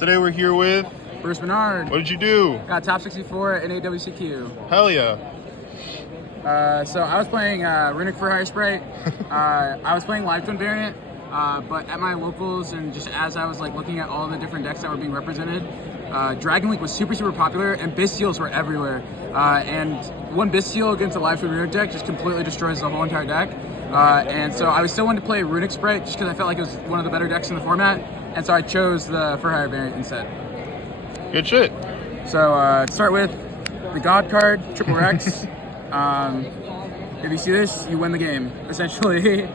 Today we're here with Bruce Menards. What did you do? Got top 64 at NAWCQ. Hell yeah. So I was playing Runick for hire Spright. I was playing live twin variant, but at my locals and just as I was like looking at all the different decks that were being represented, Dragon Link was super popular and Bystials were everywhere. And one Bystial against a live twin Runick deck just completely destroys the whole entire deck. And so I was still wanting to play Runick Spright just because I felt like it was one of the better decks in the format. And so I chose the for hire variant instead. Good shit. So to start with, the God card, Triple Rex. If you see this, you win the game. Essentially,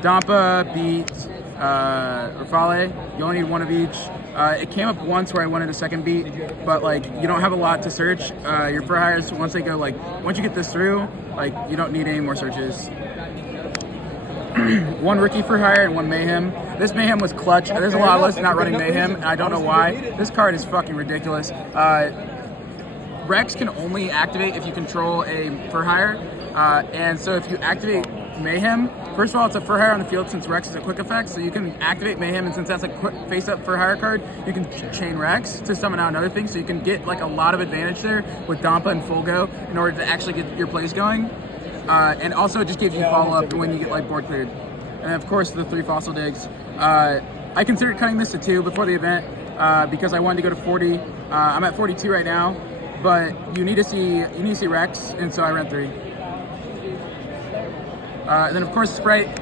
Dampa beat Rafale. You only need one of each. It came up once where I wanted a second beat, but like you don't have a lot to search. Your for hires, once you get this through, like you don't need any more searches. One Rookie for hire and one Mayhem. This Mayhem was clutch. There's a lot of us not running Mayhem, and I don't know why. This card is fucking ridiculous. Rex can only activate if you control a for hire, and so if you activate Mayhem, first of all, it's a for hire on the field since Rex is a quick effect, so you can activate Mayhem, and since that's a quick face-up for hire card, you can chain Rex to summon out another thing, so you can get like a lot of advantage there with Dampa and Full Go in order to actually get your plays going. And also it just gives you follow-up when you get like board cleared. And of course the 3 fossil digs. I considered cutting this to 2 before the event because I wanted to go to 40. I'm at 42 right now, but you need to see Rex, and so I ran 3. And then of course Spright,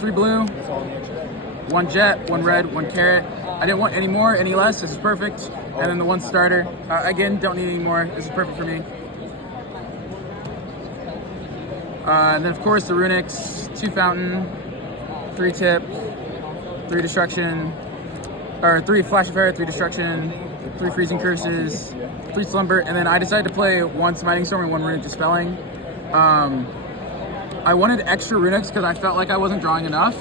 3 blue, 1 jet, 1 red, 1 carrot. I didn't want any more, any less. This is perfect. And then the 1 starter. Again, don't need any more. This is perfect for me. And then of course the Runicks, 2 fountain, 3 tip, 3 destruction, or 3 flash of fire, 3 destruction, 3 freezing curses, 3 slumber, and then I decided to play 1 smiting storm and 1 runic dispelling. I wanted extra Runicks because I felt like I wasn't drawing enough.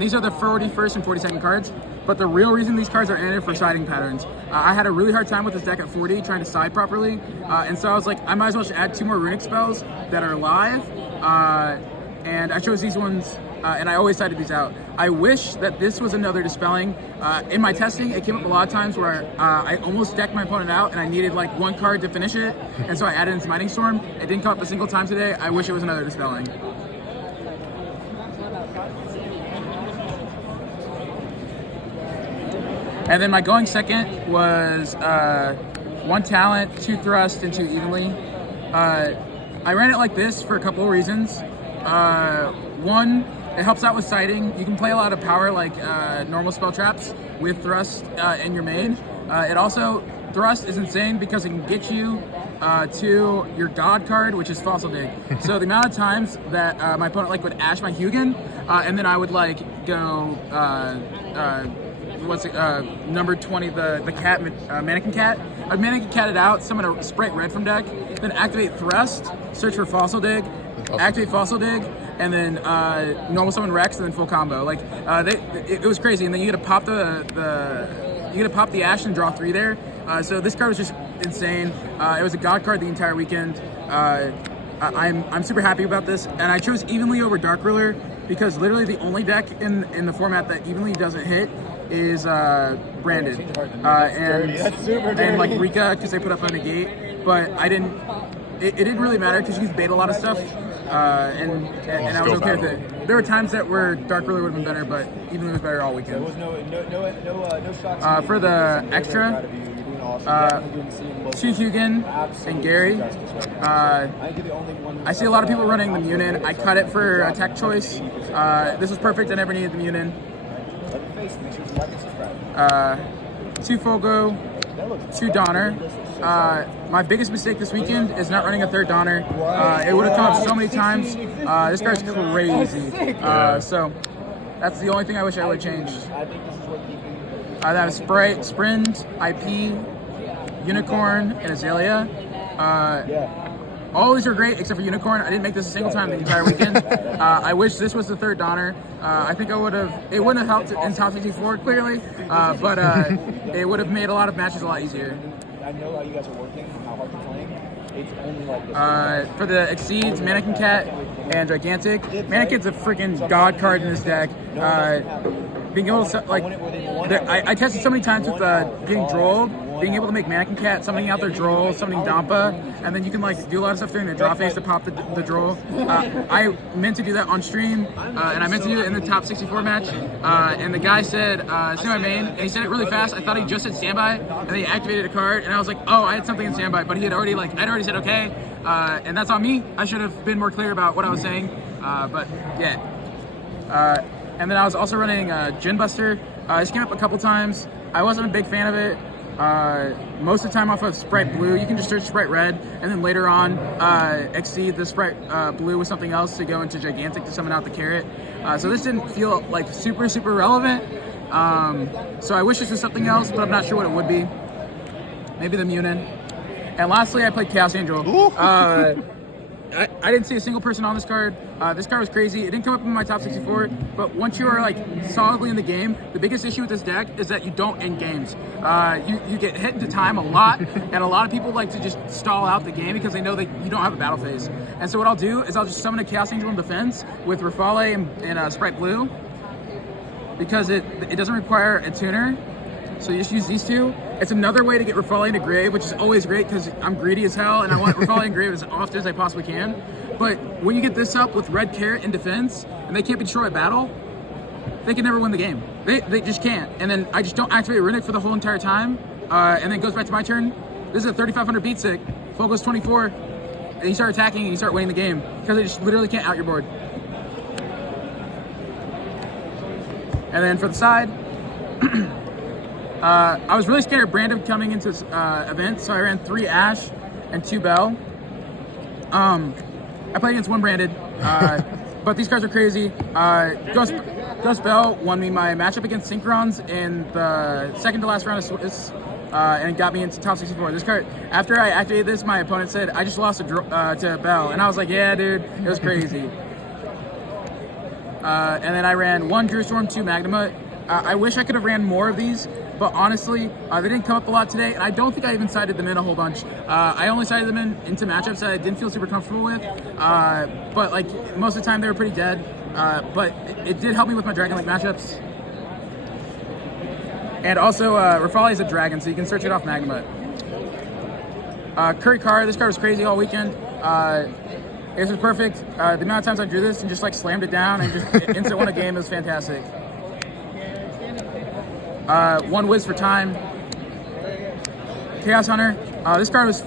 These are the 41st and 42nd cards, but the real reason these cards are in it for siding patterns. I had a really hard time with this deck at 40 trying to side properly, and so I was like, I might as well just add 2 more Runick spells that are live, and I chose these ones, and I always sided these out. I wish that this was another dispelling. In my testing, it came up a lot of times where I almost decked my opponent out and I needed like 1 card to finish it, and so I added in Smiting Storm. It didn't come up a single time today. I wish it was another dispelling. And then my going second was 1 talent, 2 thrust, and 2 evenly. I ran it like this for a couple of reasons. 1, it helps out with siding. You can play a lot of power like normal spell traps with thrust in your main. It also, thrust is insane because it can get you to your God card, which is Fossil Dig. So the amount of times that my opponent like would ash my Hugin, and then I would like go number 20, the cat, mannequin cat. I'd mannequin cat it out, summon a Spright red from deck, then activate thrust, search for Fossil Dig, activate Fossil Dig, and then normal summon Rex, and then full combo. Like it was crazy, and then you get to pop the ash and draw 3 there. So this card was just insane. It was a God card the entire weekend. I'm super happy about this, and I chose Evenly over Dark Ruler because literally the only deck in the format that Evenly doesn't hit is Branded and like Rika because they put up a negate, but I didn't. It didn't really matter because you can bait a lot of stuff, and I was okay with it. There were times that where Dark Ruler would have been better, but Evenly was better all weekend. For the extra, 2 Hugin and Gary. I see a lot of people running the Munin. I cut it for a tech choice. This was perfect. I never needed the Munin. 2 Fogo, 2 Donner. My biggest mistake this weekend is not running a 3rd Donner. It would have come up so many times. This card's crazy. So that's the only thing I wish I would have changed. That was Spright, Sprint, IP, Unicorn, and Azalea. All these are great except for Unicorn. I didn't make this a single time the entire weekend. I wish this was the 3rd Donner. I think it wouldn't have helped in top 64 clearly, but it would have made a lot of matches a lot easier. I know how you guys are working, how hard you're playing. It's only like this. For the Exceeds, Mannequin Cat, and Gigantic. Mannequin's a freaking God card in this deck. being able to like, I tested so many times with getting drolled, being able to make Mannequin Cat, summoning out their droll, summoning Dampa, and then you can like do a lot of stuff during the draw phase to pop the droll. I meant to do that on stream, and I meant to do it in the top 64 match. And the guy said, "Standby main," and he said it really fast. I thought he just said standby, and then he activated a card, and I was like, "Oh, I had something in standby," but he had already I'd already said okay, and that's on me. I should have been more clear about what I was saying, but yeah. And then I was also running Gin Buster. This came up a couple times. I wasn't a big fan of it. Most of the time off of Spright Blue, you can just search Spright Red, and then later on exceed the Spright Blue with something else to go into Gigantic to summon out the carrot. So this didn't feel like super relevant. So I wish this was something else, but I'm not sure what it would be. Maybe the Munin. And lastly, I played Chaos Angel. I didn't see a single person on this card. This card was crazy. It didn't come up in my top 64, but once you are like solidly in the game, the biggest issue with this deck is that you don't end games. You get hit into time a lot, and a lot of people like to just stall out the game because they know that you don't have a battle phase. And so what I'll do is I'll just summon a Chaos Angel in defense with Rafale and Spright Blue, because it doesn't require a tuner. So you just use these two. It's another way to get Rafale into grave, which is always great because I'm greedy as hell and I want Rafale in grave as often as I possibly can. But when you get this up with red carrot in defense and they can't be destroyed at battle, they can never win the game. They just can't. And then I just don't activate Runick for the whole entire time. And then it goes back to my turn. This is a 3500 beat stick. Foe goes 24. And you start attacking and you start winning the game because they just literally can't out your board. And then for the side, I was really scared of Brandon coming into this event, so I ran 3 Ash and 2 Bell. I played against 1 Branded, but these cards are crazy. Ghost Bell won me my matchup against Synchrons in the second to last round of Swiss, and it got me into top 64. This card, after I activated this, my opponent said, "I just lost to Bell," and I was like, "Yeah, dude, it was crazy." And then I ran 1 Drew Storm, 2 Magnemite. I wish I could have ran more of these, but honestly, they didn't come up a lot today, and I don't think I even sided them in a whole bunch. I only sided them into matchups that I didn't feel super comfortable with, but like most of the time they were pretty dead, but it did help me with my Dragon Link matchups. And also, Rafale is a dragon, so you can search it off Magnemite. Curry Card, this card was crazy all weekend. This was perfect. The amount of times I drew this and just like slammed it down and just instant won a game was fantastic. 1 Wiz for time. Chaos Hunter. This card was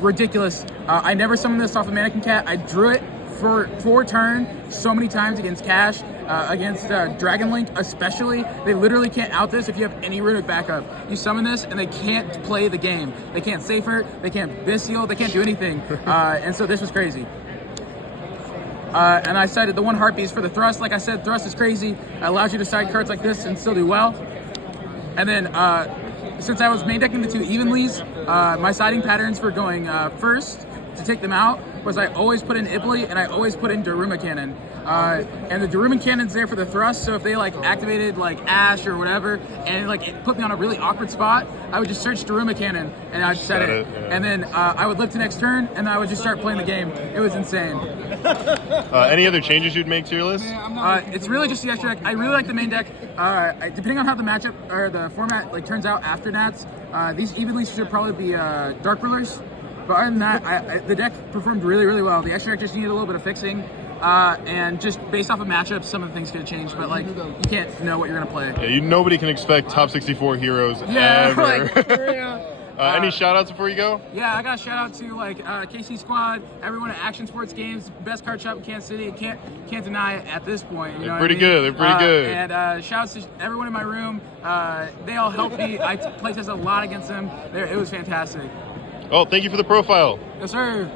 ridiculous. I never summoned this off of Mannequin Cat. I drew it for turn so many times against Cash, against Dragon Link especially. They literally can't out this if you have any Runick backup. You summon this and they can't play the game. They can't safer, they can't Bystial, they can't do anything. And so this was crazy. And I cited the 1 Heartbeats for the Thrust. Like I said, Thrust is crazy. It allows you to side cards like this and still do well. And then, since I was main decking the 2 Evenlies, my siding patterns for going first to take them out was I always put in Ibley and I always put in Daruma Cannon. And the Daruma Cannon's there for the thrust, so if they like activated like Ash or whatever, and like it put me on a really awkward spot, I would just search Daruma Cannon and I'd set it. Yeah. And then I would live to next turn and I would just start playing the game. It was insane. Any other changes you'd make to your list? It's really just the extra deck. I really like the main deck. Depending on how the matchup or the format like turns out after Nats, these evenly should probably be Dark Rulers. But other than that, the deck performed really well. The extra deck just needed a little bit of fixing. And just based off of matchups, some of the things could have changed, but like you can't know what you're gonna play. Yeah, nobody can expect top 64 heroes ever. Like, any shout outs before you go? Yeah, I got a shout out to like KC Squad, everyone at Action Sports Games, best card shop in Kansas City. Can't deny it at this point. You know They're pretty good. They're pretty good. And shout outs to everyone in my room. They all helped me. I playtested a lot against them. It was fantastic. Oh, thank you for the profile. Yes, sir.